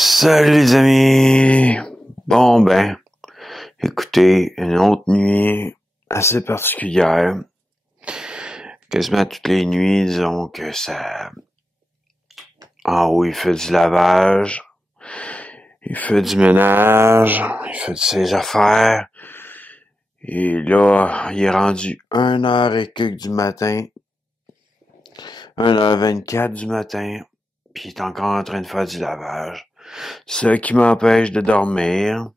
Salut les amis! Bon écoutez, une autre nuit assez particulière. Quasiment toutes les nuits, disons que ça... En haut, il fait du lavage, il fait du ménage, il fait de ses affaires. Et là, il est rendu 1h et quelques du matin, 1h24 du matin, puis il est encore en train de faire du lavage. Ce qui m'empêche de dormir.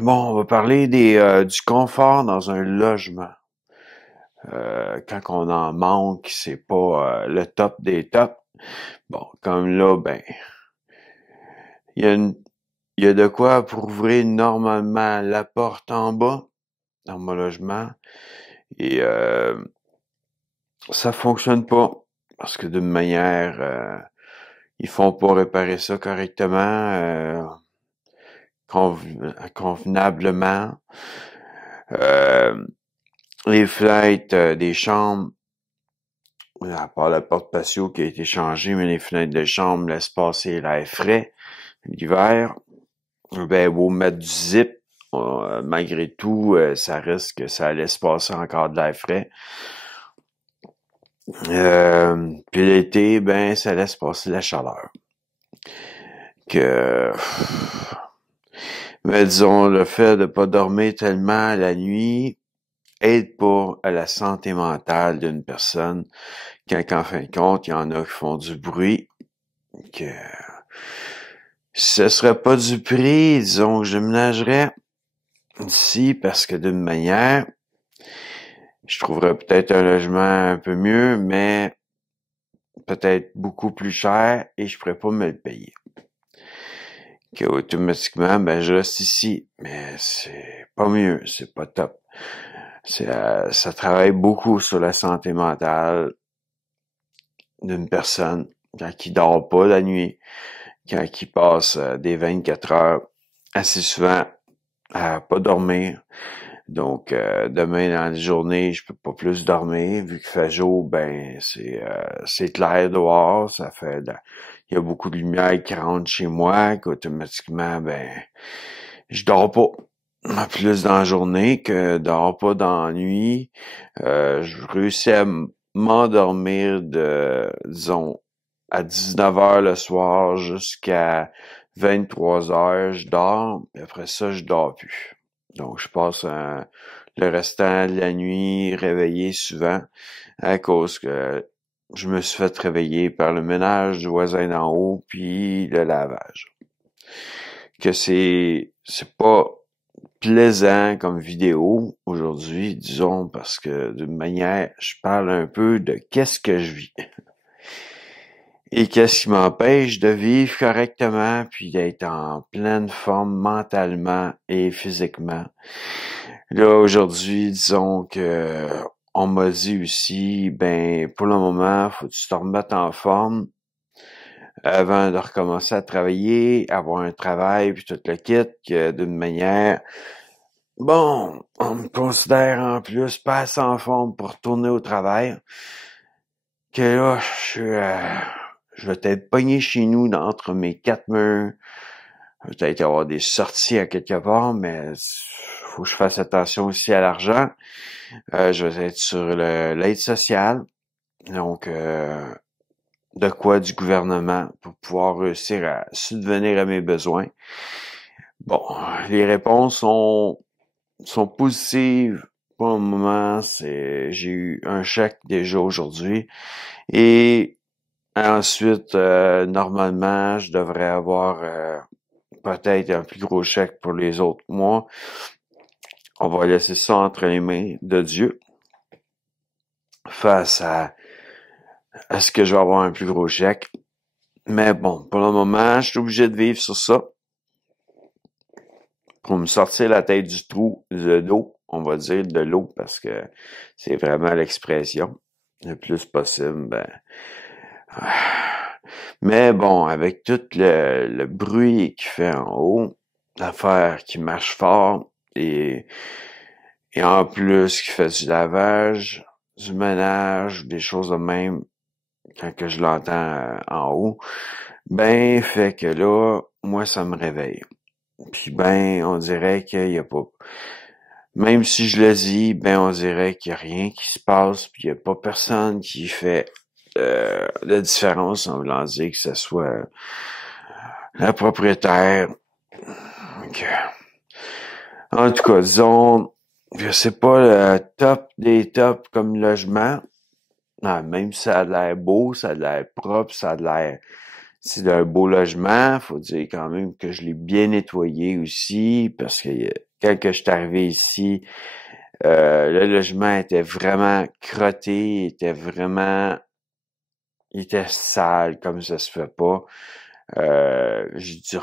On va parler du confort dans un logement. Quand on en manque, c'est pas le top des tops. Bon, comme là, il y a de quoi pour ouvrir normalement la porte en bas dans mon logement. Et ça fonctionne pas. Parce que d'une manière, ils font pas réparer ça correctement, convenablement. Les fenêtres des chambres, à part la porte patio qui a été changée, mais les fenêtres de chambre laissent passer l'air frais l'hiver. Beau mettre du zip, malgré tout, ça risque que ça laisse passer encore de l'air frais. Puis l'été, ça laisse passer la chaleur. Mais disons, le fait de pas dormir tellement la nuit aide pas à la santé mentale d'une personne, quand en fin de compte, il y en a qui font du bruit, que ce serait pas du prix, disons, que je ménagerais ici, parce que d'une manière, je trouverais peut-être un logement un peu mieux, mais peut-être beaucoup plus cher, et je pourrais pas me le payer. Automatiquement, je reste ici, mais c'est pas mieux, c'est pas top. Ça travaille beaucoup sur la santé mentale d'une personne quand il dort pas la nuit, quand il passe des 24 heures assez souvent à pas dormir. Donc demain dans la journée, je peux pas plus dormir vu qu'il fait jour, c'est clair dehors, il y a beaucoup de lumière qui rentre chez moi, qu'automatiquement je dors pas. Plus dans la journée que dors pas dans la nuit. Je réussis à m'endormir disons, à 19h le soir jusqu'à 23h, je dors, puis après ça, je dors plus. Donc, je passe le restant de la nuit réveillé souvent à cause que je me suis fait réveiller par le ménage du voisin d'en haut puis le lavage. Que c'est pas plaisant comme vidéo aujourd'hui, disons, parce que d'une manière, je parle un peu de qu'est-ce que je vis. Et qu'est-ce qui m'empêche de vivre correctement puis d'être en pleine forme mentalement et physiquement. Là, aujourd'hui, disons que on m'a dit aussi, pour le moment, faut que tu te remettes en forme avant de recommencer à travailler, avoir un travail puis tout le kit, que d'une manière, on me considère en plus pas assez en forme pour retourner au travail. Que là, je vais être pogné chez nous entre mes quatre murs. Peut-être avoir des sorties à quelque part, mais faut que je fasse attention aussi à l'argent. Je vais être sur l'aide sociale. Donc, de quoi du gouvernement pour pouvoir réussir à subvenir à mes besoins. Bon, les réponses sont positives. Pour le moment, j'ai eu un chèque déjà aujourd'hui. Et ensuite, normalement, je devrais avoir peut-être un plus gros chèque pour les autres mois. On va laisser ça entre les mains de Dieu face à ce que je vais avoir un plus gros chèque. Mais bon, pour le moment, je suis obligé de vivre sur ça pour me sortir la tête du trou de l'eau, on va dire de l'eau, parce que c'est vraiment l'expression le plus possible. Mais bon, avec tout le bruit qu'il fait en haut, l'affaire qui marche fort, et en plus qui fait du lavage, du ménage, des choses de même, quand que je l'entends en haut, Ben, fait que là, moi, ça me réveille. Puis ben, on dirait qu'il y a pas... Même si je le dis, ben, on dirait qu'il y a rien qui se passe, puis il y a pas personne qui fait la différence, en voulant dire que ce soit la propriétaire. Donc, en tout cas, disons, je sais pas le top des tops comme logement. Non, même si ça a l'air beau, ça a l'air propre, ça a l'air... C'est un beau logement, faut dire quand même que je l'ai bien nettoyé aussi, parce que quand que je suis arrivé ici, le logement était vraiment crotté, il était sale, comme ça se fait pas. J'ai dû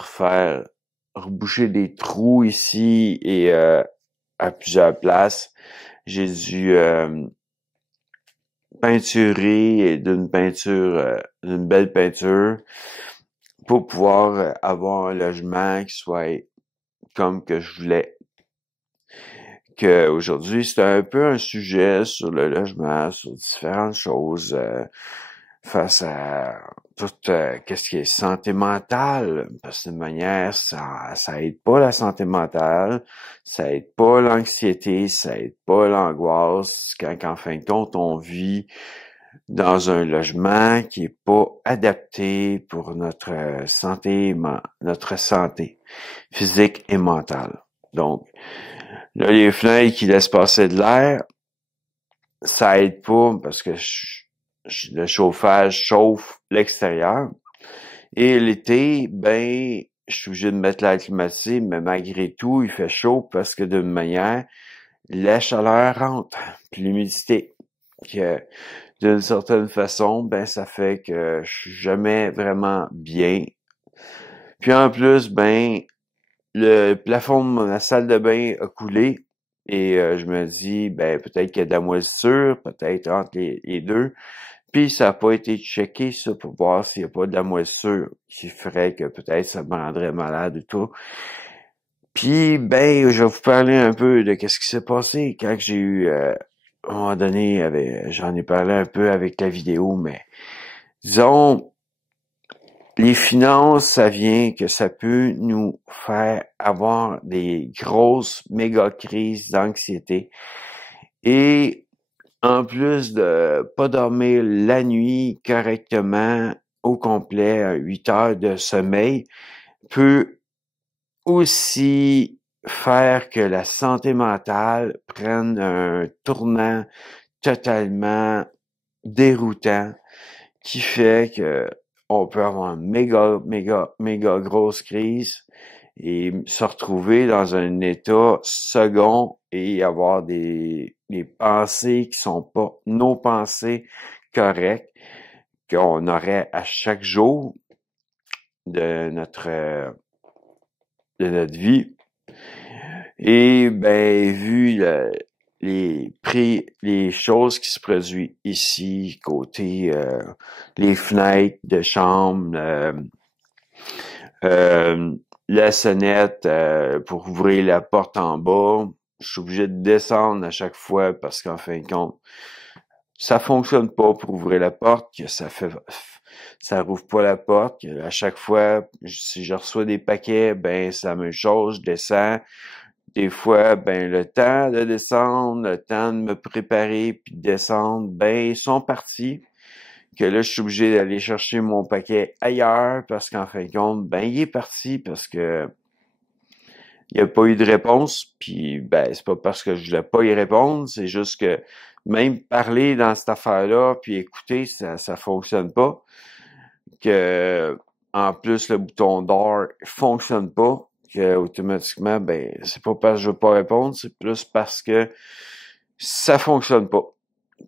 reboucher des trous ici et à plusieurs places. J'ai dû peinturer d'une belle peinture pour pouvoir avoir un logement qui soit comme que je voulais. Que aujourd'hui, c'est un peu un sujet sur le logement, sur différentes choses face à tout qu'est-ce qui est santé mentale, parce que d'une manière, ça aide pas la santé mentale, ça aide pas l'anxiété, ça aide pas l'angoisse, quand en fin de compte, on vit dans un logement qui est pas adapté pour notre santé physique et mentale. Donc, là, les fenêtres qui laissent passer de l'air, ça aide pas parce que le chauffage chauffe l'extérieur. Et l'été, ben, je suis obligé de mettre l'air climatisé, mais malgré tout, il fait chaud parce que d'une manière, la chaleur rentre, puis l'humidité. Que d'une certaine façon, ben, ça fait que je suis jamais vraiment bien. Puis en plus, ben, le plafond de ma salle de bain a coulé et je me dis, ben, peut-être qu'il y a de la moisissure, peut-être entre les deux. Puis ça n'a pas été checké, ça, pour voir s'il n'y a pas de la moisissure qui ferait que peut-être ça me rendrait malade ou tout. Puis, ben, je vais vous parler un peu de qu'est-ce qui s'est passé quand j'ai eu, à un moment donné, j'en ai parlé un peu avec la vidéo, mais disons, les finances, ça vient que ça peut nous faire avoir des grosses méga crises d'anxiété. Et en plus de pas dormir la nuit correctement au complet, 8 heures de sommeil, peut aussi faire que la santé mentale prenne un tournant totalement déroutant qui fait que on peut avoir une méga grosse crise et se retrouver dans un état second et avoir des pensées qui sont pas nos pensées correctes qu'on aurait à chaque jour de notre vie. Et ben vu les choses qui se produisent ici, côté les fenêtres de chambre, la sonnette pour ouvrir la porte en bas, je suis obligé de descendre à chaque fois parce qu'en fin de compte, ça fonctionne pas pour ouvrir la porte, que ça rouvre pas la porte, que à chaque fois, si je reçois des paquets, ben c'est la même chose, je descends. Des fois, ben le temps de descendre, le temps de me préparer puis de descendre, ben ils sont partis. Que là, je suis obligé d'aller chercher mon paquet ailleurs parce qu'en fin de compte, ben il est parti parce que il n'y a pas eu de réponse. Puis ben c'est pas parce que je voulais pas y répondre, c'est juste que même parler dans cette affaire-là puis écouter, ça fonctionne pas. Que en plus le bouton d'or fonctionne pas. Que automatiquement, ben c'est pas parce que je veux pas répondre, c'est plus parce que ça fonctionne pas.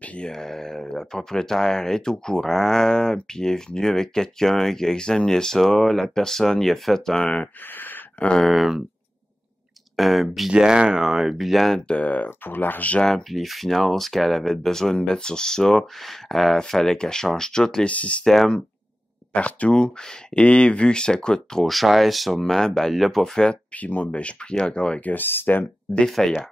Puis la propriétaire est au courant, puis est venue avec quelqu'un qui a examiné ça. La personne il a fait un, un bilan pour l'argent puis les finances qu'elle avait besoin de mettre sur ça. Fallait qu'elle change tous les systèmes partout. Et vu que ça coûte trop cher, sûrement, ben, elle l'a pas fait. Puis moi, ben, je prie encore avec un système défaillant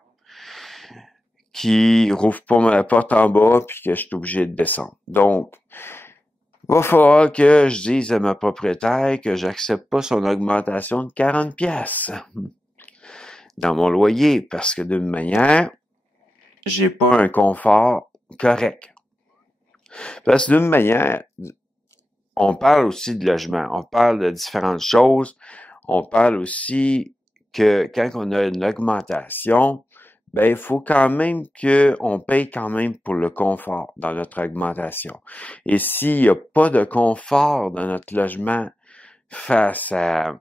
qui rouvre pas la porte en bas puis que je suis obligé de descendre. Donc, Va falloir que je dise à ma propriétaire que j'accepte pas son augmentation de 40 pièces dans mon loyer parce que d'une manière, j'ai pas un confort correct. Parce que d'une manière, on parle aussi de logement, on parle de différentes choses, on parle aussi que quand on a une augmentation, ben il faut quand même qu'on paye quand même pour le confort dans notre augmentation. Et s'il n'y a pas de confort dans notre logement face à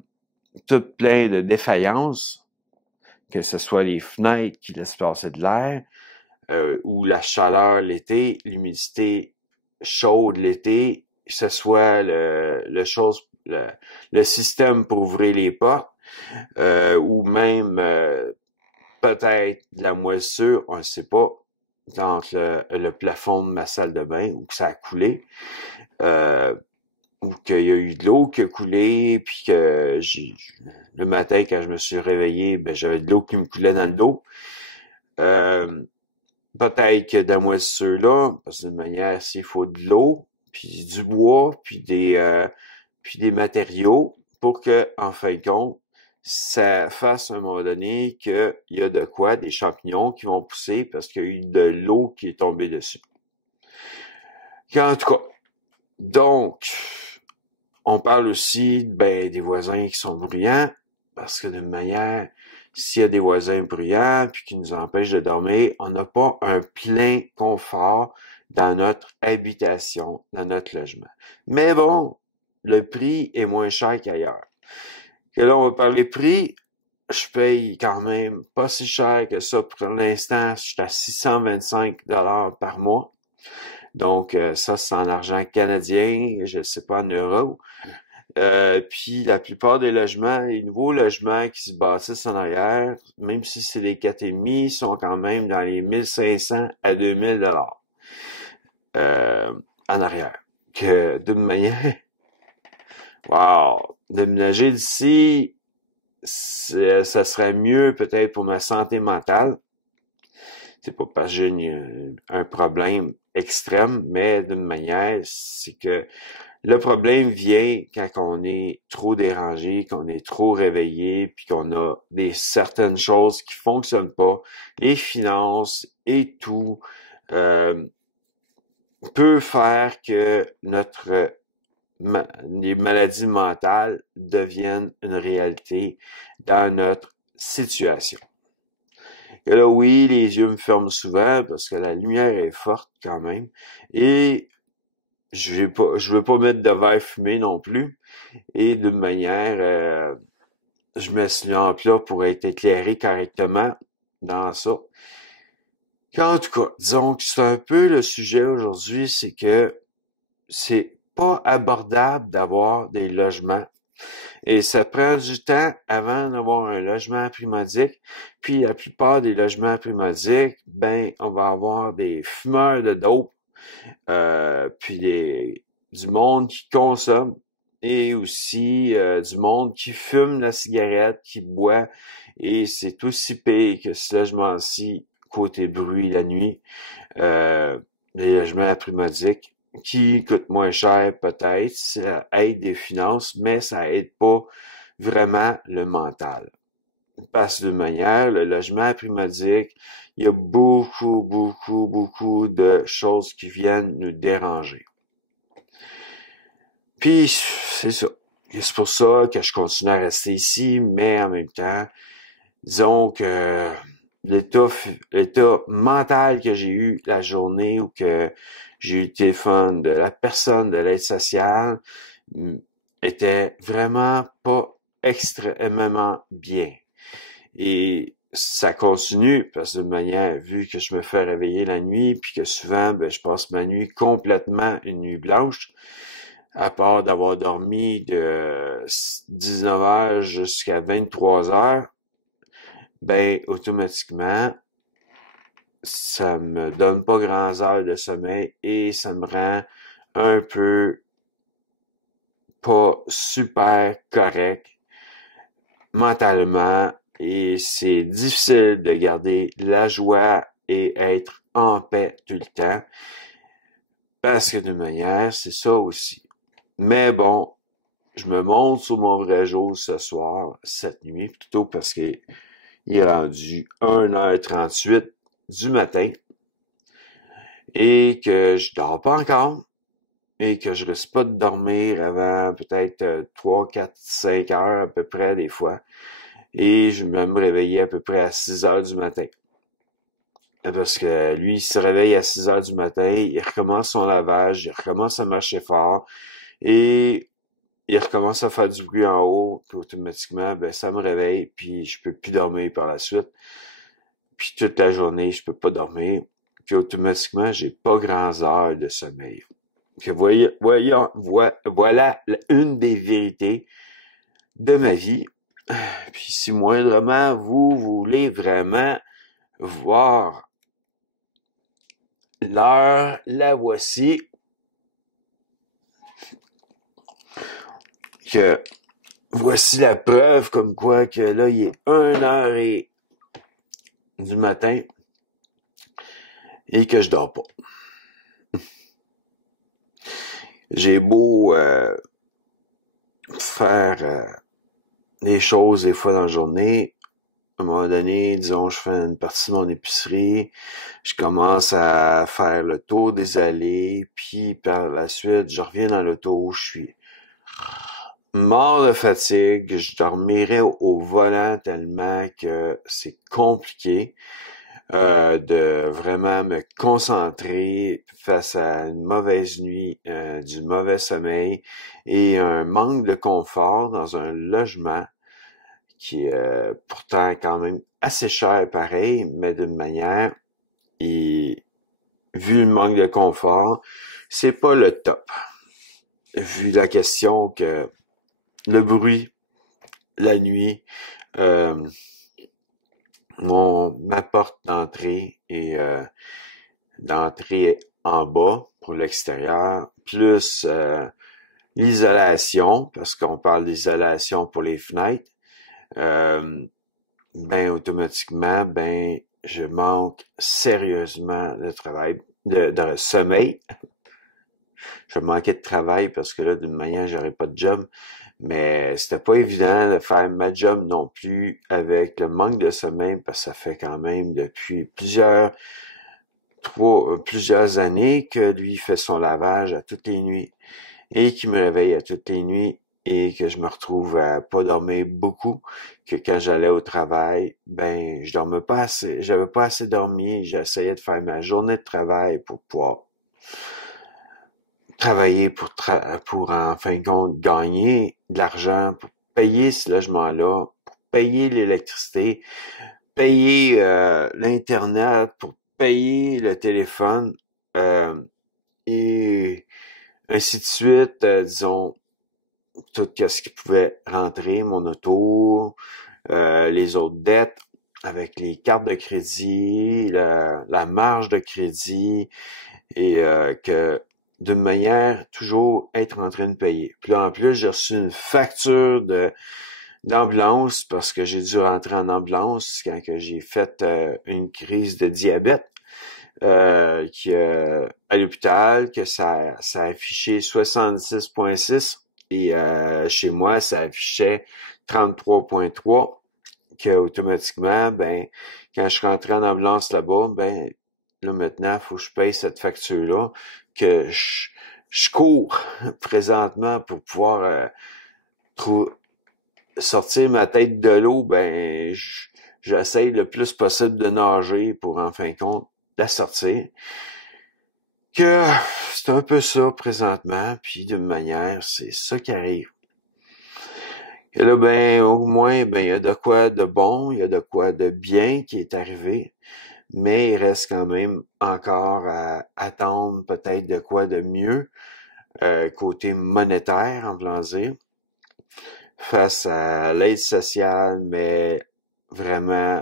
tout plein de défaillances, que ce soit les fenêtres qui laissent passer de l'air, ou la chaleur l'été, l'humidité chaude l'été, que ce soit le système pour ouvrir les portes, ou même peut-être de la moisissure, on ne sait pas, dans le plafond de ma salle de bain, ou que ça a coulé, ou qu'il y a eu de l'eau qui a coulé, puis que le matin, quand je me suis réveillé, ben j'avais de l'eau qui me coulait dans le dos. Peut-être que dans la moisissure-là, parce que d'une manière, s'il faut de l'eau, puis du bois, puis des matériaux, pour que, en fin de compte, ça fasse à un moment donné qu'il y a de quoi, des champignons qui vont pousser parce qu'il y a eu de l'eau qui est tombée dessus. En tout cas, donc, on parle aussi des voisins qui sont bruyants, parce que d'une manière, s'il y a des voisins bruyants puis qui nous empêchent de dormir, on n'a pas un plein confort dans notre habitation, dans notre logement. Mais bon, le prix est moins cher qu'ailleurs. Que là, on va parler prix, je paye quand même pas si cher que ça. Pour l'instant, je suis à 625 $ par mois. Donc, ça, c'est en argent canadien, je ne sais pas en euros. Puis la plupart des logements, les nouveaux logements qui se bâtissent en arrière, même si c'est des 4,5, sont quand même dans les 1500 à 2000 $ en arrière. Que d'une manière, wow, déménager d'ici, ça serait mieux peut-être pour ma santé mentale. C'est pas parce que j'ai un problème extrême, mais d'une manière, c'est que le problème vient quand on est trop dérangé, qu'on est trop réveillé, puis qu'on a certaines choses qui fonctionnent pas, les finances et tout, peut faire que les maladies mentales deviennent une réalité dans notre situation. Et là, oui, les yeux me ferment souvent parce que la lumière est forte quand même, et je veux pas mettre de verre fumé non plus. Et d'une manière, je mets ce lampe-là pour être éclairé correctement dans ça. En tout cas, disons que c'est un peu le sujet aujourd'hui, c'est que c'est pas abordable d'avoir des logements. Et ça prend du temps avant d'avoir un logement primodique. Puis la plupart des logements primodiques, on va avoir des fumeurs de dope, puis du monde qui consomme, et aussi du monde qui fume la cigarette, qui boit, et c'est aussi pire que ce logement-ci, côté bruit la nuit, les logements primodiques, qui coûtent moins cher peut-être, ça aide des finances, mais ça aide pas vraiment le mental. Parce que de manière, le logement primodique, il y a beaucoup, beaucoup, beaucoup de choses qui viennent nous déranger. Puis, c'est ça. Et c'est pour ça que je continue à rester ici, mais en même temps, disons que l'état mental que j'ai eu la journée où que j'ai eu le téléphone de la personne de l'aide sociale était vraiment pas extrêmement bien. Et ça continue parce que de manière, vu que je me fais réveiller la nuit, puis que souvent, je passe ma nuit complètement une nuit blanche, à part d'avoir dormi de 19h jusqu'à 23h, automatiquement, ça me donne pas grand heures de sommeil et ça me rend un peu pas super correct mentalement, et c'est difficile de garder la joie et être en paix tout le temps Parce que d'une manière, c'est ça aussi. Mais bon, je me monte sur mon vrai jour ce soir, cette nuit, plutôt parce qu'il est rendu 1h38 du matin et que je dors pas encore et que je risque pas de dormir avant peut-être 3, 4, 5 heures à peu près des fois. Et je vais me réveiller à peu près à 6 heures du matin. Parce que lui, il se réveille à 6 heures du matin, il recommence son lavage, il recommence à marcher fort et il recommence à faire du bruit en haut, puis automatiquement, ben, ça me réveille, puis je peux plus dormir par la suite. Puis toute la journée, je peux pas dormir. Puis automatiquement, j'ai pas grand heures de sommeil. Que voilà une des vérités de ma vie. Puis si moindrement vous voulez vraiment voir l'heure, la voici. Que voici la preuve comme quoi que là, il est 1h du matin et que je dors pas. J'ai beau faire des choses des fois dans la journée. À un moment donné, disons, je fais une partie de mon épicerie, je commence à faire le tour des allées, puis par la suite, je reviens dans l'auto, je suis mort de fatigue, je dormirais au volant tellement que c'est compliqué de vraiment me concentrer face à une mauvaise nuit, du mauvais sommeil et un manque de confort dans un logement qui est pourtant quand même assez cher pareil, mais d'une manière, et vu le manque de confort, c'est pas le top. Vu la question que le bruit, la nuit, ma porte d'entrée et d'entrée en bas pour l'extérieur, plus l'isolation, parce qu'on parle d'isolation pour les fenêtres, ben automatiquement, ben je manque sérieusement de travail, de sommeil. Je manquais de travail parce que là, d'une manière, j'aurais pas de job. Mais c'était pas évident de faire ma job non plus avec le manque de sommeil parce que ça fait quand même depuis plusieurs années que lui fait son lavage à toutes les nuits et qui me réveille à toutes les nuits et que je me retrouve à pas dormir beaucoup, que quand j'allais au travail, ben je dormais pas assez, j'avais pas assez dormi, j'essayais de faire ma journée de travail pour pouvoir travailler pour en fin de compte gagner de l'argent pour payer ce logement-là, pour payer l'électricité, payer l'internet, pour payer le téléphone et ainsi de suite, disons tout ce qui pouvait rentrer, mon auto, les autres dettes avec les cartes de crédit, la marge de crédit et que d'une manière toujours être en train de payer. Puis là, en plus, j'ai reçu une facture d'ambulance parce que j'ai dû rentrer en ambulance quand que j'ai fait une crise de diabète à l'hôpital, que ça a affiché 66,6 et chez moi, ça affichait 33,3 que automatiquement, ben, quand je suis rentré en ambulance là-bas, ben, là maintenant, il faut que je paye cette facture-là, que je cours présentement pour pouvoir sortir ma tête de l'eau, ben, j'essaye le plus possible de nager pour, en fin de compte, la sortir. Que c'est un peu ça présentement, puis d'une manière, c'est ça qui arrive. Et là, ben, au moins, ben, il y a de quoi de bon, il y a de quoi de bien qui est arrivé, mais il reste quand même encore à attendre peut-être de quoi de mieux, côté monétaire, en voulant dire, face à l'aide sociale, mais vraiment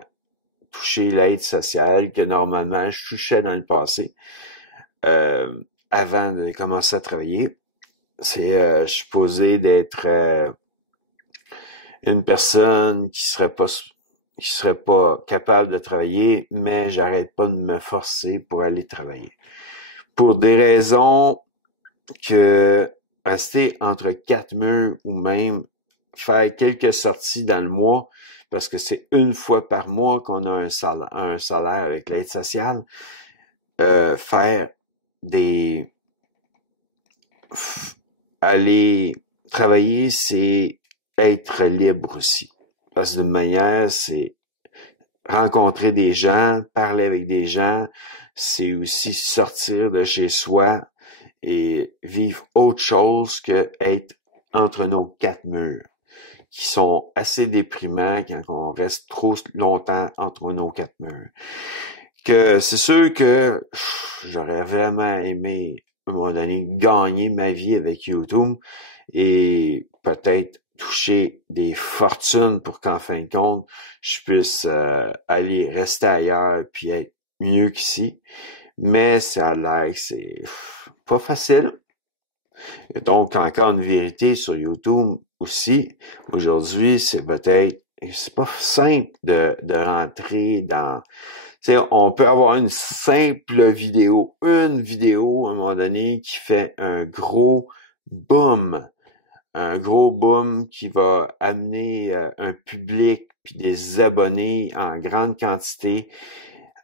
toucher l'aide sociale que normalement je touchais dans le passé, avant de commencer à travailler. Je suis supposé d'être une personne qui serait pas capable de travailler, mais j'arrête pas de me forcer pour aller travailler. pour des raisons que rester entre quatre murs ou même faire quelques sorties dans le mois, parce que c'est une fois par mois qu'on a un salaire avec l'aide sociale, faire des... aller travailler, c'est être libre aussi. Parce que d'une manière, c'est rencontrer des gens, parler avec des gens, c'est aussi sortir de chez soi et vivre autre chose que être entre nos quatre murs, qui sont assez déprimants quand on reste trop longtemps entre nos quatre murs. Que c'est sûr que j'aurais vraiment aimé, à un moment donné, gagner ma vie avec YouTube et peut-être toucher des fortunes pour qu'en fin de compte, je puisse aller rester ailleurs puis être mieux qu'ici. Mais ça a l'air que c'est pas facile. Et donc, encore une vérité sur YouTube aussi, aujourd'hui, c'est pas simple de rentrer dans... Tu sais, on peut avoir une simple vidéo, à un moment donné, qui fait un gros boom qui va amener un public puis des abonnés en grande quantité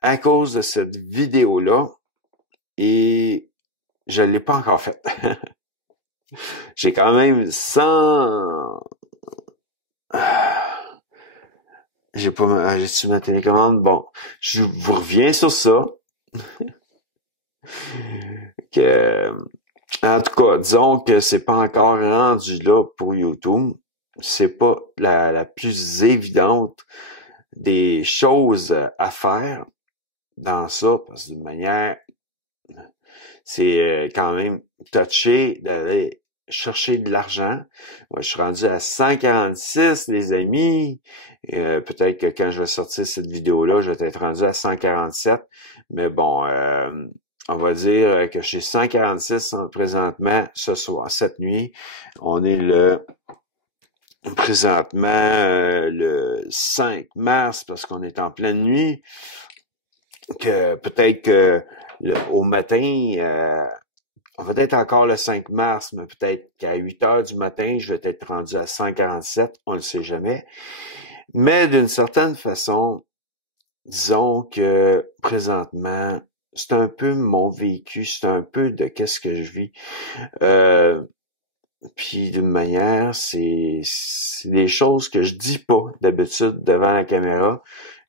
à cause de cette vidéo-là. Et je l'ai pas encore faite. J'ai quand même 100... J'ai-tu ma télécommande? Bon, je vous reviens sur ça. En tout cas, disons que c'est pas encore rendu là pour YouTube. C'est pas la plus évidente des choses à faire dans ça, parce que d'une manière, c'est quand même touché d'aller chercher de l'argent. Moi, je suis rendu à 146, les amis. Peut-être que quand je vais sortir cette vidéo-là, je vais être rendu à 147. Mais bon, on va dire que je suis 146 présentement ce soir, cette nuit. On est présentement le 5 mars parce qu'on est en pleine nuit. Que peut-être que au matin, on va être encore le 5 mars, mais peut-être qu'à 8 heures du matin, je vais être rendu à 147, on ne le sait jamais. Mais d'une certaine façon, disons que présentement, c'est un peu mon vécu, c'est un peu de qu'est-ce que je vis. Puis d'une manière, c'est des choses que je dis pas d'habitude devant la caméra.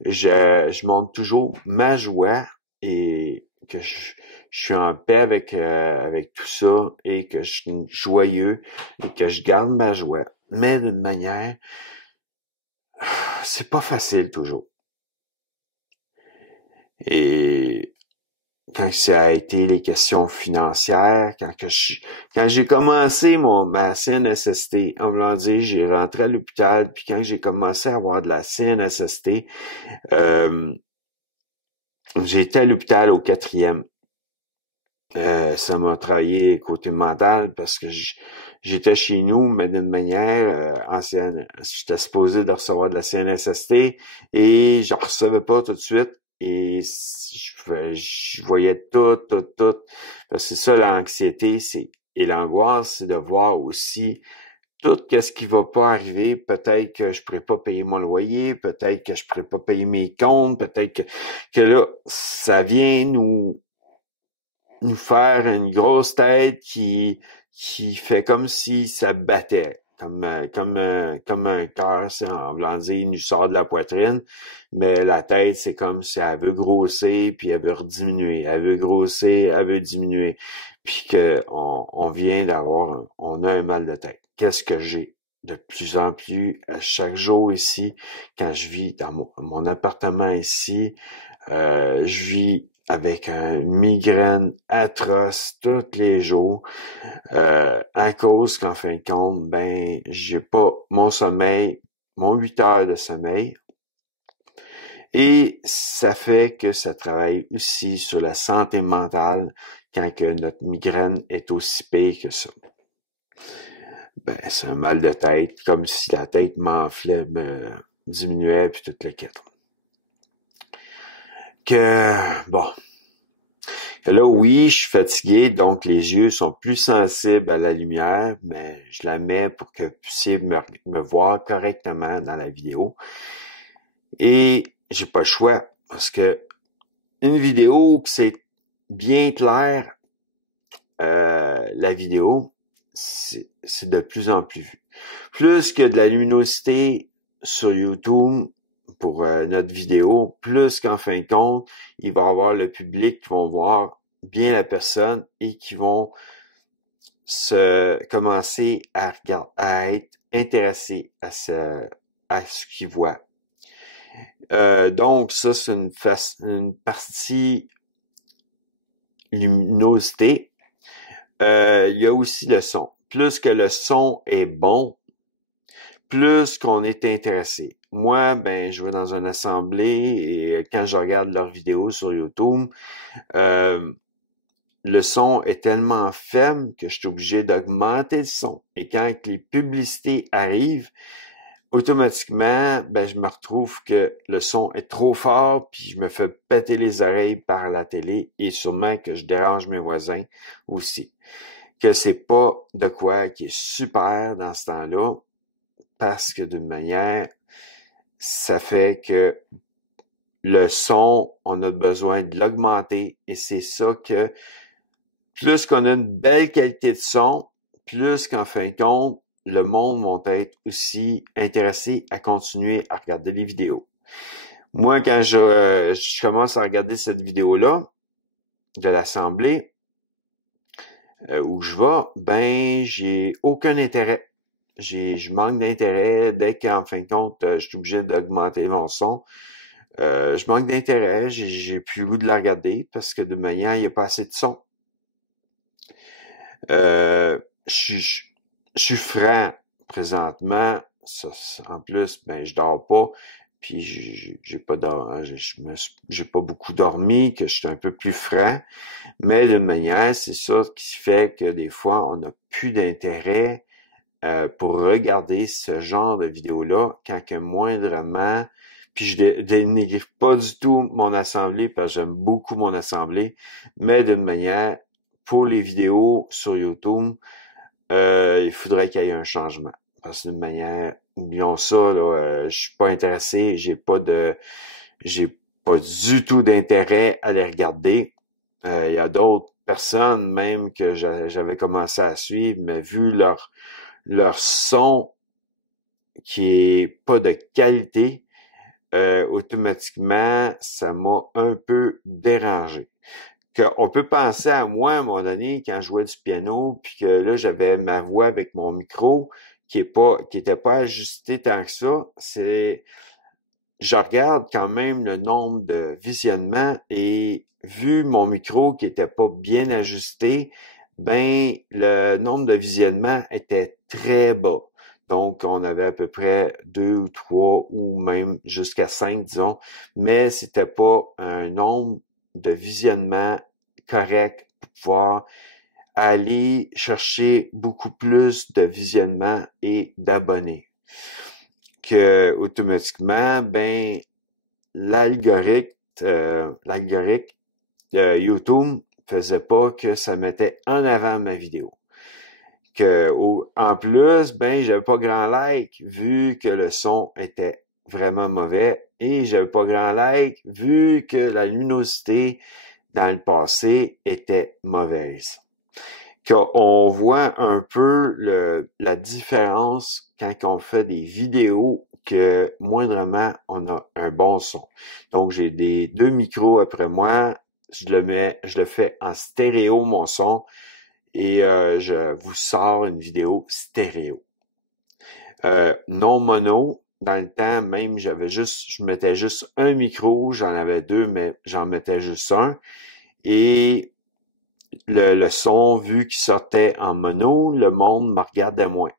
Je montre toujours ma joie et que je suis en paix avec tout ça et que je suis joyeux et que je garde ma joie. Mais d'une manière, c'est pas facile toujours. Et quand ça a été les questions financières, quand j'ai commencé ma CNSST, en voulant dire, j'ai rentré à l'hôpital, puis quand j'ai commencé à avoir de la CNSST, j'ai été à l'hôpital au 4e. Ça m'a travaillé côté mental parce que j'étais chez nous, mais d'une manière ancienne. J'étais supposé de recevoir de la CNSST et je recevais pas tout de suite. Et je voyais tout. Parce que c'est ça, l'anxiété, et l'angoisse, c'est de voir aussi tout ce qui va pas arriver. Peut-être que je pourrais pas payer mon loyer, peut-être que je pourrais pas payer mes comptes, peut-être que là, ça vient nous faire une grosse tête qui fait comme si ça battait, comme un cœur, c'est en voulant dire, il nous sort de la poitrine, mais la tête, c'est comme si elle veut grossir, puis elle veut rediminuer, elle veut grossir, elle veut diminuer, puis que on vient on a un mal de tête. Qu'est-ce que j'ai de plus en plus à chaque jour ici, quand je vis dans mon appartement ici, je vis avec une migraine atroce tous les jours, à cause qu'en fin de compte, ben, j'ai pas mon sommeil, mon 8 heures de sommeil, et ça fait que ça travaille aussi sur la santé mentale quand que notre migraine est aussi pire que ça. Ben, c'est un mal de tête, comme si la tête m'enflait, me diminuait, puis toute le quête. Bon. Et là, oui, je suis fatigué, donc les yeux sont plus sensibles à la lumière, mais je la mets pour que vous puissiez me voir correctement dans la vidéo. Et j'ai pas le choix, parce que une vidéo, c'est bien clair, la vidéo, c'est de plus en plus vu. Plus que de la luminosité sur YouTube pour notre vidéo, plus qu'en fin de compte, il va y avoir le public qui vont voir bien la personne et qui vont commencer à regarder, à être intéressés à ce qu'ils voient. Donc, ça, c'est une partie luminosité. Il y a aussi le son. Plus que le son est bon, plus qu'on est intéressé. Moi, ben, je vais dans une assemblée et quand je regarde leurs vidéos sur YouTube, le son est tellement faible que je suis obligé d'augmenter le son. Et quand les publicités arrivent, automatiquement, ben, je me retrouve que le son est trop fort, puis je me fais péter les oreilles par la télé et sûrement que je dérange mes voisins aussi. Que c'est pas de quoi qui est super dans ce temps-là, parce que d'une manière, ça fait que le son, on a besoin de l'augmenter et c'est ça que plus qu'on a une belle qualité de son, plus qu'en fin de compte, le monde va être aussi intéressé à continuer à regarder les vidéos. Moi, quand je commence à regarder cette vidéo-là de l'Assemblée où je vais, ben j'ai aucun intérêt. Je manque d'intérêt dès qu'en fin de compte, je suis obligé d'augmenter mon son. Je manque d'intérêt, j'ai plus le goût de la regarder parce que de manière, il n'y a pas assez de son. Je suis franc présentement. Ça, en plus, ben je dors pas, puis j'ai pas beaucoup dormi, que je suis un peu plus franc. Mais d'une manière, c'est ça qui fait que des fois, on n'a plus d'intérêt pour regarder ce genre de vidéo-là, quand que moindrement, puis je dénigre pas du tout mon assemblée, parce que j'aime beaucoup mon assemblée, mais d'une manière, pour les vidéos sur YouTube, il faudrait qu'il y ait un changement. Parce que d'une manière, oublions ça, là, je suis pas intéressé, j'ai pas du tout d'intérêt à les regarder. Il y a d'autres personnes même que j'avais commencé à suivre, mais vu leur son qui est pas de qualité, automatiquement, ça m'a un peu dérangé. On peut penser à moi, à un moment donné, quand je jouais du piano, puis que là, j'avais ma voix avec mon micro qui était pas ajusté tant que ça. Je regarde quand même le nombre de visionnements et vu mon micro qui était pas bien ajusté, ben, le nombre de visionnements était très bas. Donc, on avait à peu près 2 ou 3 ou même jusqu'à 5, disons, mais c'était pas un nombre de visionnements correct pour pouvoir aller chercher beaucoup plus de visionnements et d'abonnés. Que automatiquement, ben, l'algorithme YouTube faisait pas que ça mettait en avant ma vidéo. En plus, ben, j'avais pas grand like vu que le son était vraiment mauvais et j'avais pas grand like vu que la luminosité dans le passé était mauvaise. Qu'on voit un peu la différence quand on fait des vidéos que moindrement on a un bon son. Donc j'ai deux micros après moi, je le fais en stéréo mon son et je vous sors une vidéo stéréo. Non mono, dans le temps même je mettais juste un micro, j'en avais deux mais j'en mettais juste un et le son, vu qu'il sortait en mono, le monde me regardait moins.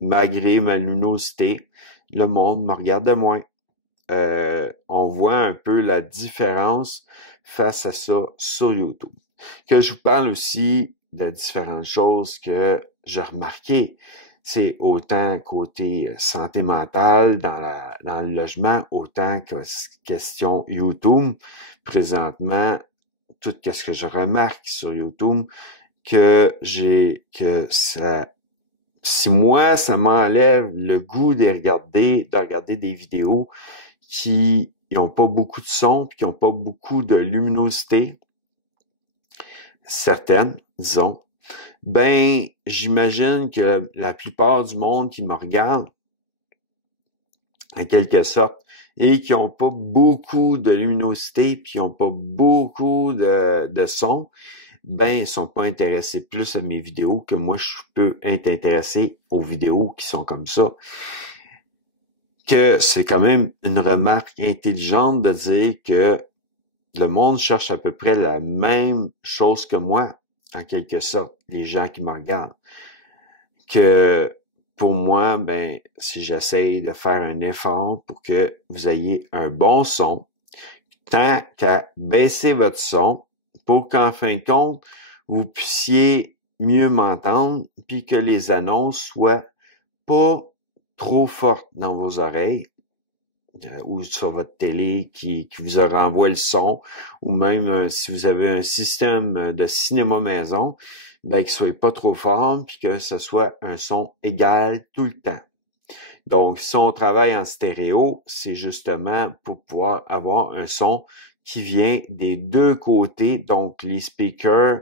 Malgré ma luminosité, le monde me regardait moins. On voit un peu la différence face à ça sur YouTube. Que je vous parle aussi de différentes choses que j'ai remarquées. C'est autant côté santé mentale dans le logement, autant que question YouTube. Présentement, tout ce que je remarque sur YouTube, si moi, ça m'enlève le goût de regarder des vidéos qui n'ont pas beaucoup de son, puis qui n'ont pas beaucoup de luminosité, certaines, disons, ben, j'imagine que la plupart du monde qui me regarde, en quelque sorte, et qui n'ont pas beaucoup de luminosité, puis qui n'ont pas beaucoup de son, ben, ils sont pas intéressés plus à mes vidéos que moi, je peux être intéressé aux vidéos qui sont comme ça. Que c'est quand même une remarque intelligente de dire que le monde cherche à peu près la même chose que moi, en quelque sorte, les gens qui me regardent. Que pour moi, ben, si j'essaye de faire un effort pour que vous ayez un bon son, tant qu'à baisser votre son pour qu'en fin de compte, vous puissiez mieux m'entendre, puis que les annonces soient pas trop fortes dans vos oreilles, ou sur votre télé qui vous renvoie le son, ou même si vous avez un système de cinéma maison, ben, qu'il soit pas trop fort, puis que ce soit un son égal tout le temps. Donc, si on travaille en stéréo, c'est justement pour pouvoir avoir un son qui vient des deux côtés. Donc, les speakers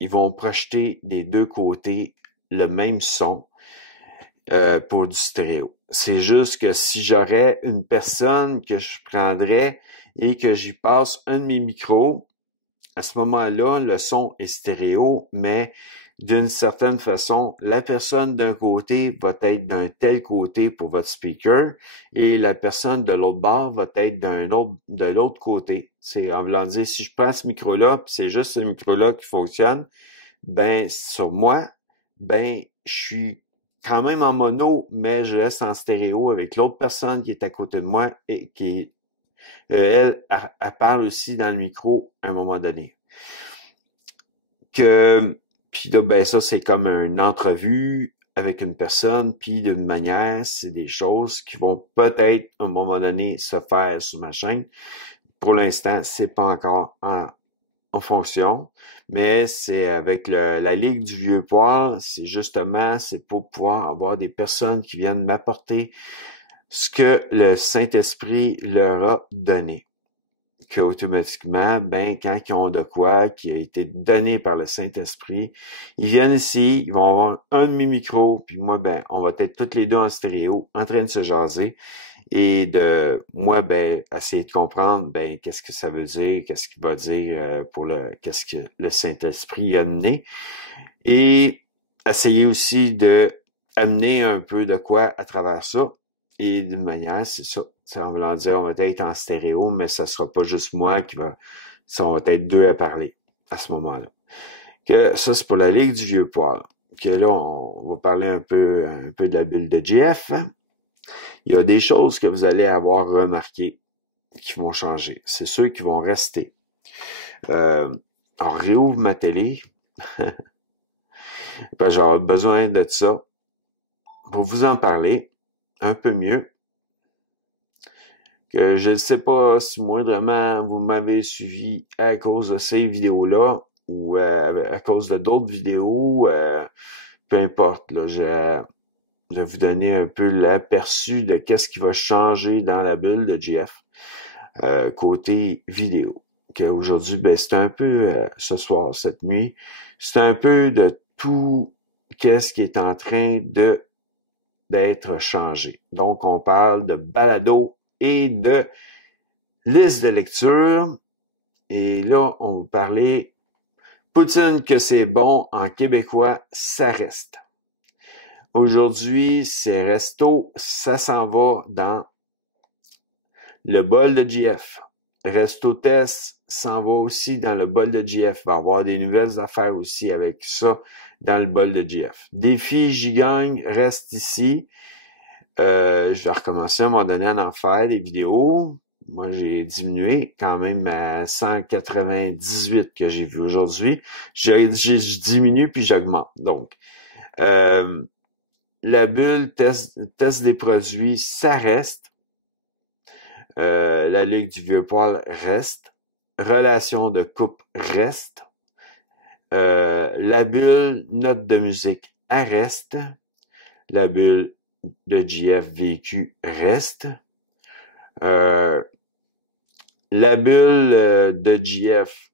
ils vont projeter des deux côtés le même son pour du stéréo. C'est juste que si j'aurais une personne que je prendrais et que j'y passe un de mes micros, à ce moment-là, le son est stéréo, mais d'une certaine façon, la personne d'un côté va être d'un tel côté pour votre speaker et la personne de l'autre bord va être de l'autre côté. C'est en voulant dire, si je prends ce micro-là, puis c'est juste ce micro-là qui fonctionne, ben, sur moi, ben, je suis quand même en mono, mais je reste en stéréo avec l'autre personne qui est à côté de moi et qui elle parle aussi dans le micro à un moment donné. Puis là, ben ça, c'est comme une entrevue avec une personne, puis d'une manière, c'est des choses qui vont peut-être à un moment donné se faire sur ma chaîne. Pour l'instant, c'est pas encore en fonction, mais c'est avec la Ligue du Vieux Poil, c'est pour pouvoir avoir des personnes qui viennent m'apporter ce que le Saint-Esprit leur a donné. Qu'automatiquement, ben, quand ils ont de quoi qui a été donné par le Saint-Esprit, ils viennent ici, ils vont avoir un de mes micros, puis moi, ben, on va être tous les deux en stéréo, en train de se jaser, et de moi, ben, essayer de comprendre, ben, qu'est-ce que ça veut dire, qu'est-ce qu'il va dire qu'est-ce que le Saint-Esprit a amené, et essayer aussi de amener un peu de quoi à travers ça. Et d'une manière, c'est ça. En voulant dire, on va être en stéréo, mais ça sera pas juste moi ça va être deux à parler à ce moment-là. Que ça, c'est pour la Ligue du Vieux Poil. Que là, on va parler un peu de la bulle de GF. Hein? Il y a des choses que vous allez avoir remarquées qui vont changer. C'est ceux qui vont rester. On réouvre ma télé. Ben, j'aurai besoin de ça pour vous en parler un peu mieux. Que je ne sais pas si moindrement vous m'avez suivi à cause de ces vidéos-là ou à cause de d'autres vidéos, peu importe. Là, je vais vous donner un peu l'aperçu de qu'est-ce qui va changer dans la bulle de GF côté vidéo. Aujourd'hui, ben, c'est un peu ce soir, cette nuit, c'est un peu de tout qu'est-ce qui est en train d'être changé. Donc, on parle de balado et de liste de lecture. Et là, on va parler Poutine que c'est bon en québécois, ça reste. Aujourd'hui, c'est resto, ça s'en va dans le bol de GF. Resto Test s'en va aussi dans le bol de GF. Il va y avoir des nouvelles affaires aussi avec ça dans le bol de GF. Défi Gigagne reste ici. Je vais recommencer à un moment donné à en faire des vidéos. Moi, j'ai diminué quand même à 198 que j'ai vu aujourd'hui. Je diminue puis j'augmente. Donc, la bulle, test des produits, ça reste. La Ligue du Vieux Poil reste. relation de couple reste. La bulle note de musique reste. La bulle de JF vécu reste. La bulle de JF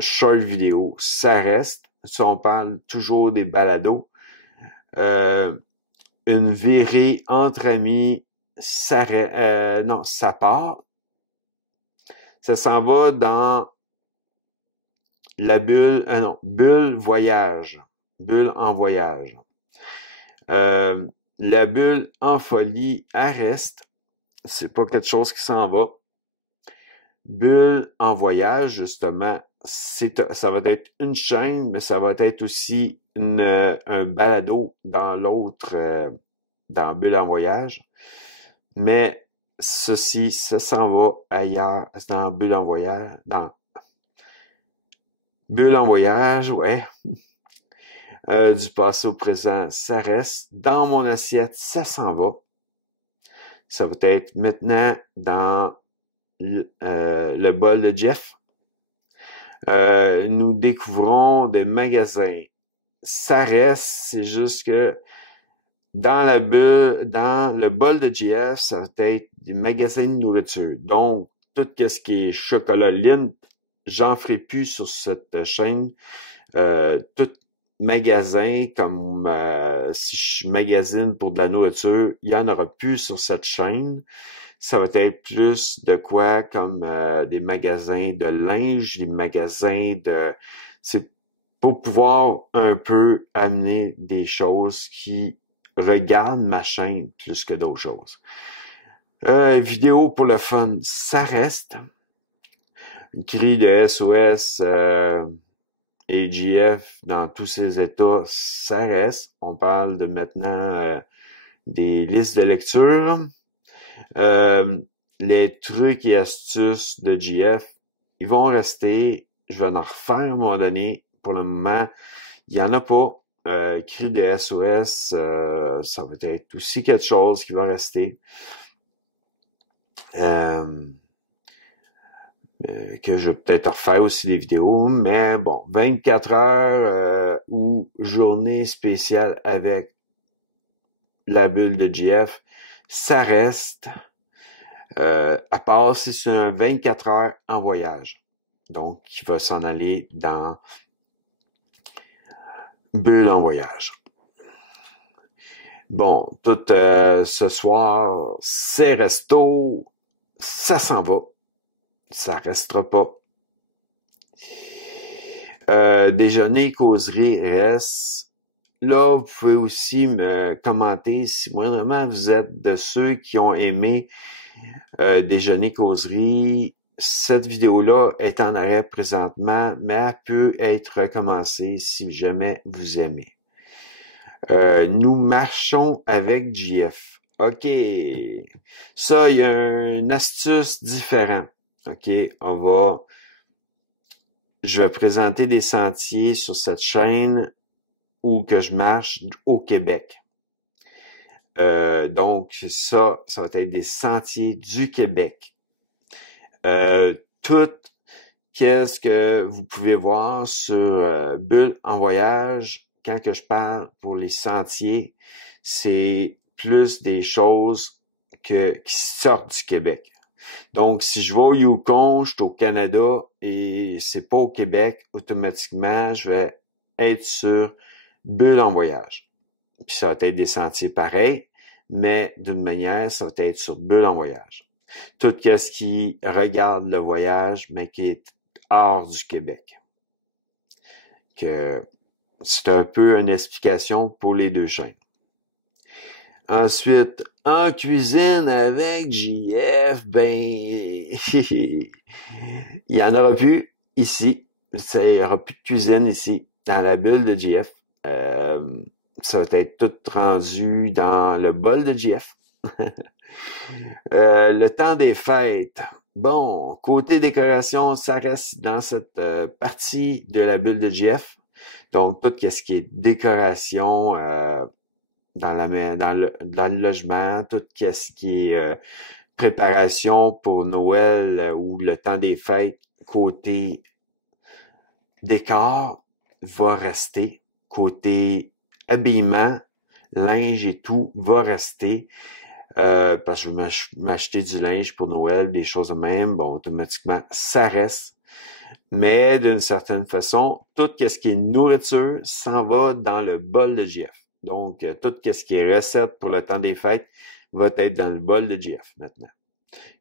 short vidéo, ça reste. Si on parle toujours des balados. Une virée entre amis, ça part. Ça s'en va dans la bulle, bulle voyage. Bulle en voyage. La bulle en folie, elle reste. C'est pas quelque chose qui s'en va. Bulle en voyage, justement, ça va être une chaîne, mais ça va être aussi un balado dans l'autre, dans Bulle en voyage. Mais ceci, ça s'en va ailleurs, dans Bulle en voyage, ouais. Du passé au présent, ça reste. Dans mon assiette, ça s'en va. Ça va être maintenant dans le bol de Jeff. Nous découvrons des magasins. Ça reste, c'est juste que dans le bol de Jeff, ça va être des magasins de nourriture. Donc, tout ce qui est chocolat Lindt, j'en ferai plus sur cette chaîne. Tout magasin, comme si je magasine pour de la nourriture, il y en aura plus sur cette chaîne. Ça va être plus de quoi comme des magasins de linge, des magasins de... C'est pour pouvoir un peu amener des choses qui regardent ma chaîne plus que d'autres choses. Vidéo pour le fun, ça reste. Cri de SOS et JF dans tous ces états, ça reste. On parle de maintenant des listes de lecture. Les trucs et astuces de JF, ils vont rester. Je vais en refaire à un moment donné. Pour le moment, il n'y en a pas. Cri de SOS, ça va être aussi quelque chose qui va rester. Que je vais peut-être refaire aussi des vidéos, mais bon, 24 heures ou journée spéciale avec la bulle de JF, ça reste. À part si c'est un 24 heures en voyage. Donc, qui va s'en aller dans bulle en voyage. Bon, tout ce soir, c'est resto, ça s'en va. Ça restera pas. Déjeuner, causerie, reste. Là, vous pouvez aussi me commenter si vraiment vous êtes de ceux qui ont aimé Déjeuner, causerie. Cette vidéo-là est en arrêt présentement, mais elle peut être recommencée si jamais vous aimez. Nous marchons avec JF. OK. Ça, il y a une astuce différente. OK. Je vais présenter des sentiers sur cette chaîne où que je marche au Québec. Donc, ça va être des sentiers du Québec. Tout qu'est-ce que vous pouvez voir sur Bulle en voyage, quand que je parle pour les sentiers, c'est plus des choses qui sortent du Québec. Donc, si je vais au Yukon, je suis au Canada et c'est pas au Québec, automatiquement, je vais être sur Bulle en voyage. Puis ça va être des sentiers pareils, mais d'une manière, ça va être sur Bulle en voyage. Tout ce qui regarde le voyage, mais qui est hors du Québec. Que c'est un peu une explication pour les deux chaînes. Ensuite, en cuisine avec JF, ben, il y en aura plus ici. Il y aura plus de cuisine ici, dans la bulle de JF. Ça va être tout rendu dans le bol de JF. Le temps des fêtes. Bon, côté décoration, ça reste dans cette partie de la bulle de JF. Donc, tout ce qui est décoration dans le logement, tout ce qui est préparation pour Noël ou le temps des fêtes, côté décor va rester. Côté habillement, linge et tout va rester. Parce que je veux m'acheter du linge pour Noël, des choses de même. Bon, automatiquement, ça reste. Mais d'une certaine façon, tout ce qui est nourriture s'en va dans le bol de GF. Donc, tout ce qui est recette pour le temps des fêtes va être dans le bol de GF maintenant.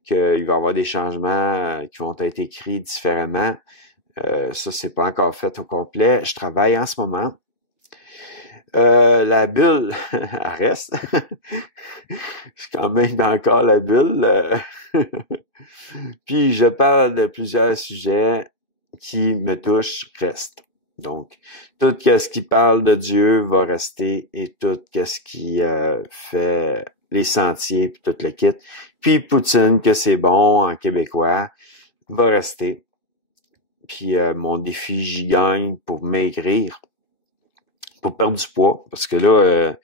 Il va y avoir des changements qui vont être écrits différemment. Ça, c'est pas encore fait au complet. Je travaille en ce moment. La bulle, elle reste. Je suis quand même encore la bulle. Puis, je parle de plusieurs sujets qui me touchent, restent. Donc, tout ce qui parle de Dieu va rester et tout ce qui fait les sentiers puis tout le kit. Puis Poutine, que c'est bon en québécois, va rester. Puis mon défi, j'y gagne pour maigrir, pour perdre du poids, parce que là,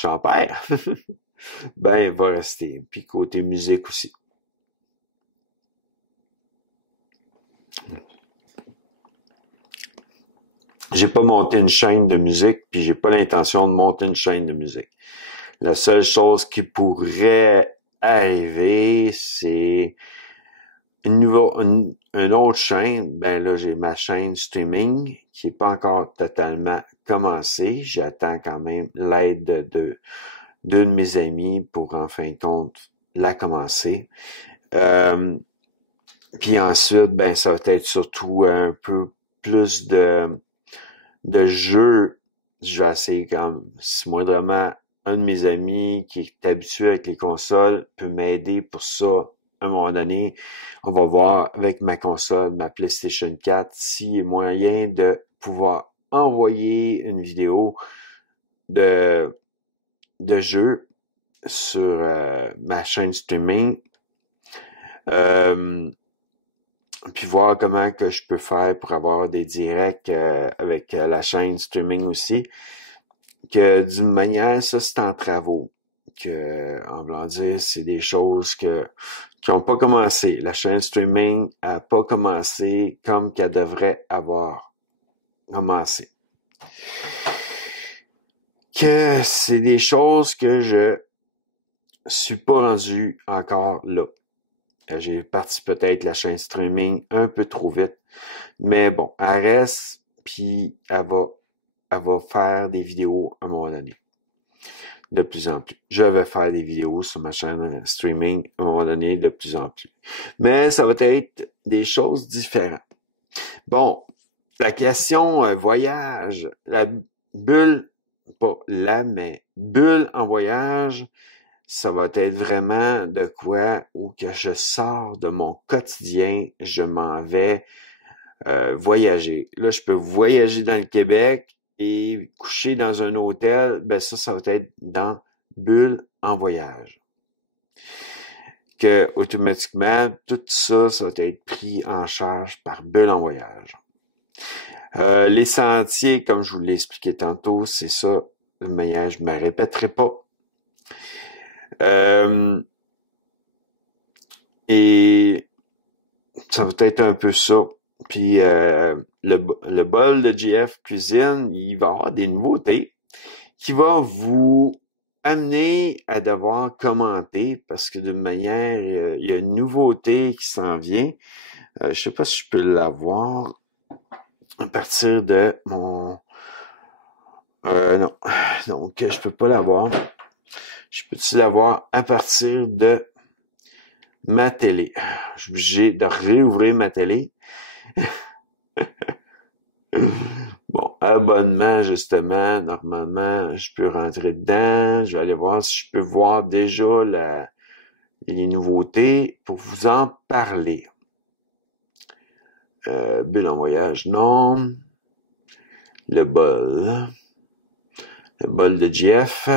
j'en perds. Ben, va rester. Puis côté musique aussi. J'ai pas monté une chaîne de musique, puis j'ai pas l'intention de monter une chaîne de musique. La seule chose qui pourrait arriver, c'est une autre chaîne. Ben là, j'ai ma chaîne streaming qui est pas encore totalement commencée. J'attends quand même l'aide d'une de mes amis pour, en fin de compte, la commencer. Puis ensuite, ben ça va être surtout un peu plus de jeux. Je vais essayer comme si moindrement un de mes amis qui est habitué avec les consoles peut m'aider pour ça à un moment donné. On va voir avec ma console, ma PlayStation 4, s'il y a moyen de pouvoir envoyer une vidéo de jeu sur ma chaîne streaming. Puis voir comment que je peux faire pour avoir des directs avec la chaîne streaming aussi. Que d'une manière, ça c'est en travaux. Que, en voulant dire, c'est des choses qui n'ont pas commencé. La chaîne streaming a pas commencé comme qu'elle devrait avoir commencé. Que c'est des choses que je suis pas rendu encore là. J'ai parti peut-être la chaîne streaming un peu trop vite. Mais bon, elle reste, puis elle va faire des vidéos à un moment donné. De plus en plus. Je vais faire des vidéos sur ma chaîne streaming à un moment donné de plus en plus. Mais ça va être des choses différentes. Bon, la question voyage, la bulle, pas la, mais bulle en voyage, ça va être vraiment de quoi où que je sors de mon quotidien, je m'en vais voyager. Là, je peux voyager dans le Québec et coucher dans un hôtel, ben ça va être dans bulle en voyage. Que automatiquement, tout ça va être pris en charge par bulle en voyage. Les sentiers, comme je vous l'ai expliqué tantôt, c'est ça, de manière, je ne me répéterai pas. Et ça va être un peu ça. Puis le bol de GF Cuisine, il va y avoir des nouveautés qui vont vous amener à devoir commenter parce que d'une manière, il y a une nouveauté qui s'en vient. Je sais pas si je peux l'avoir à partir de mon... non, donc je peux pas l'avoir. Je peux-tu l'avoir à partir de ma télé? Je suis obligé de réouvrir ma télé. Bon, abonnement, justement, normalement, je peux rentrer dedans. Je vais aller voir si je peux voir déjà les nouveautés pour vous en parler. Bulle en voyage, non. Le bol de Jeff.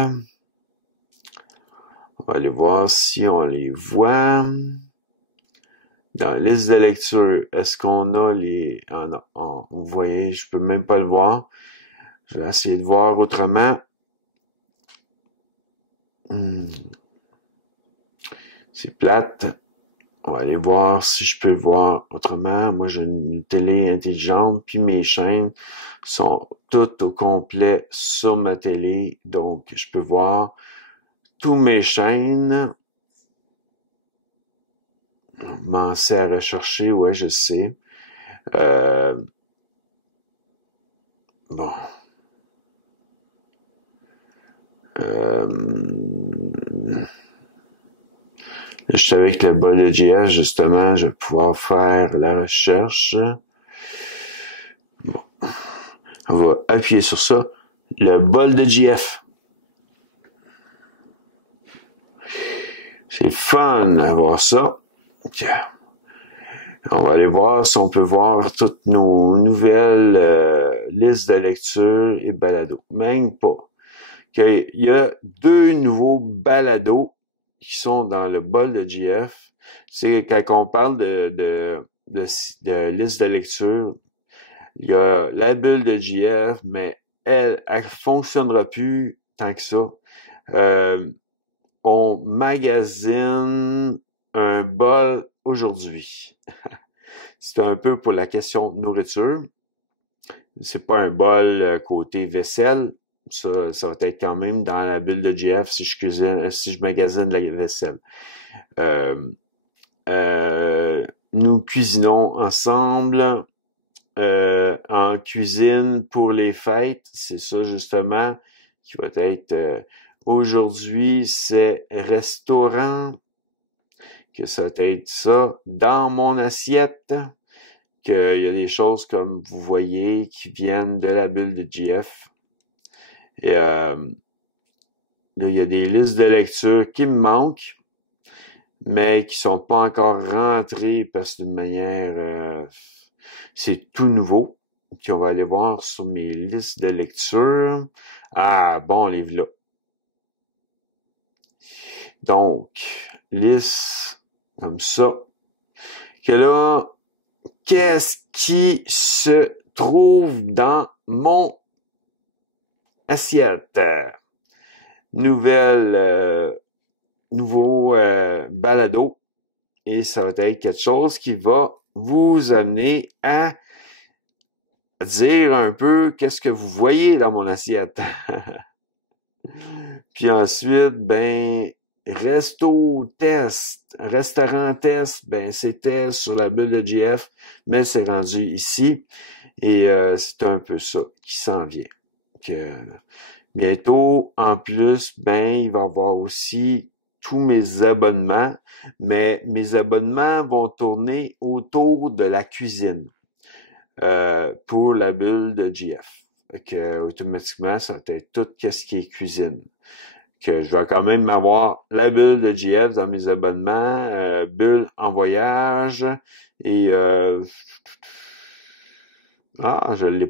On va aller voir si on les voit. Dans la liste de lecture, est-ce qu'on a les... Ah non, vous voyez, je peux même pas le voir. Je vais essayer de voir autrement. C'est plate. On va aller voir si je peux le voir autrement. Moi, j'ai une télé intelligente, puis mes chaînes sont toutes au complet sur ma télé. Donc, je peux voir tous mes chaînes. Commencer à rechercher, ouais, je sais. Bon. Je suis avec le bol de JS, justement, je vais pouvoir faire la recherche. Bon. On va appuyer sur ça. Le bol de JF. C'est fun à voir ça. On va aller voir si on peut voir toutes nos nouvelles listes de lecture et balados. Même pas. Okay. Il y a 2 nouveaux balados qui sont dans le bol de JF. C'est quand on parle de liste de lecture, il y a la bulle de JF, mais elle fonctionnera plus tant que ça. On magasine un bol aujourd'hui. C'est un peu pour la question de nourriture. C'est pas un bol côté vaisselle. Ça va être quand même dans la bulle de JF si je magasine de la vaisselle. Nous cuisinons ensemble en cuisine pour les fêtes. C'est ça justement qui va être aujourd'hui, c'est restaurant, que ça va être ça dans mon assiette, qu'il y a des choses comme vous voyez qui viennent de la bulle de JF. Et là, il y a des listes de lecture qui me manquent, mais qui sont pas encore rentrées parce que d'une manière, c'est tout nouveau. Puis on va aller voir sur mes listes de lecture. Ah, bon, livre là. Donc, liste comme ça. Que là, qu'est-ce qui se trouve dans mon assiette? Nouveau balado. Et ça va être quelque chose qui va vous amener à dire un peu qu'est-ce que vous voyez dans mon assiette. Puis ensuite, restaurant test, c'était sur la bulle de JF, mais c'est rendu ici. Et c'est un peu ça qui s'en vient. Que bientôt, en plus, il va y avoir aussi tous mes abonnements, mais mes abonnements vont tourner autour de la cuisine pour la bulle de JF. Que automatiquement, ça va être tout ce qui est cuisine. Que je vais quand même avoir la bulle de JF dans mes abonnements, bulle en voyage et je l'ai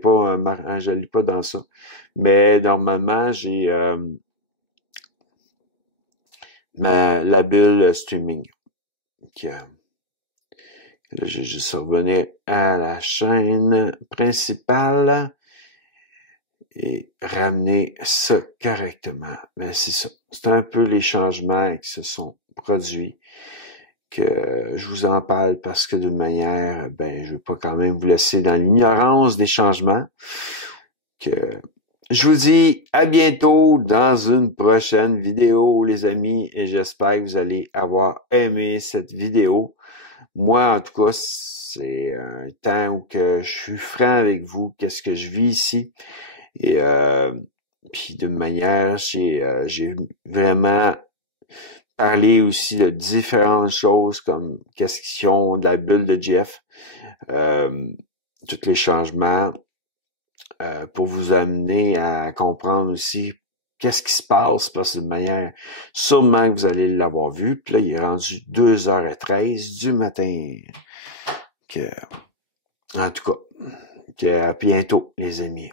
pas dans ça. Mais normalement, j'ai la bulle streaming. Là, je vais juste revenir à la chaîne principale et ramener ça correctement. Mais c'est ça. C'est un peu les changements qui se sont produits que je vous en parle parce que d'une manière, je veux pas quand même vous laisser dans l'ignorance des changements. Que je vous dis à bientôt dans une prochaine vidéo, les amis, et j'espère que vous allez avoir aimé cette vidéo. Moi, en tout cas, c'est un temps où que je suis franc avec vous, qu'est-ce que je vis ici. Et puis d'une manière, j'ai vraiment parlé aussi de différentes choses comme question de la bulle de JF, tous les changements pour vous amener à comprendre aussi qu'est-ce qui se passe, parce que d'une manière, sûrement que vous allez l'avoir vu. Puis là, il est rendu 2h13 du matin. En tout cas, à bientôt, les amis.